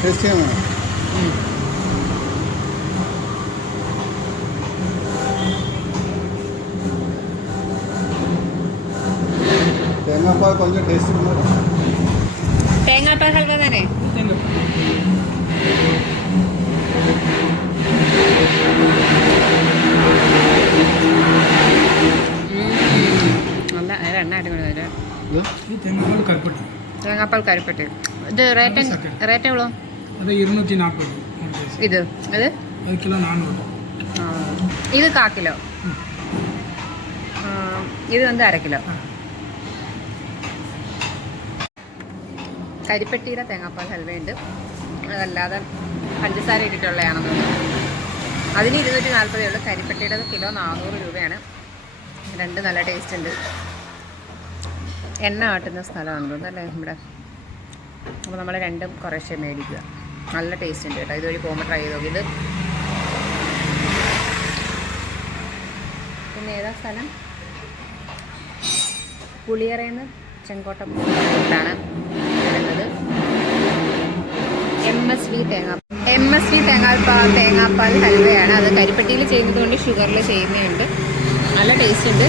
Taste ചെയ്യാൻ തേങ്ങാപ്പാൽ കൊഞ്ചം ടേസ്റ്റ് തേങ്ങാപ്പാൽ ഹൽവ തന്നെ. തേങ്ങാപ്പാൽ കരുപ്പട്ടി ഇത് റേറ്റ് റേറ്റ് എவ்வளோ அது இருநூற்றி நாற்பது இது அது அது கிலோ நானூறு இது கா கிலோ இது வந்து அரை கிலோ കരിപ്പെട്ടിയുടെ തേങ്ങാപ്പാൽ ഹൽവയുണ്ട് അതല്ലാതെ പഞ്ചസാര ഇട്ടിട്ടുള്ളതാണെന്ന് അതിന് ഇരുന്നൂറ്റി നാൽപ്പതേ ഉള്ളൂ. കരിപ്പെട്ടിയുടെ കിലോ നാനൂറ് രൂപയാണ്. രണ്ട് നല്ല ടേസ്റ്റ് ഉണ്ട്. എണ്ണ ആട്ടുന്ന സ്ഥലമാണ് തോന്നുന്നു അല്ലേ ഇവിടെ? അപ്പോൾ നമ്മൾ രണ്ടും കുറേശ്ശേ മേടിക്കുക. നല്ല ടേസ്റ്റ് ഉണ്ട് കേട്ടോ. ഇതുവഴി പോകുമ്പോൾ ട്രൈ ചെയ്ത് നോക്കിയത് പിന്നെ ഏതാ സ്ഥലം? പുളിയറയെന്ന് ചെങ്കോട്ട റൂട്ടാണ് വരുന്നത്. എം എസ് വി തേങ്ങാ എം എസ് വി തേങ്ങാപ്പാൽ തേങ്ങാപ്പാൽ ഹൽവയാണ്. അത് കരിപ്പെട്ടിയിൽ ചെയ്യുന്നത് കൊണ്ട് ഷുഗറിൽ ചെയ്യുന്നുണ്ട് നല്ല ടേസ്റ്റ് ഉണ്ട്.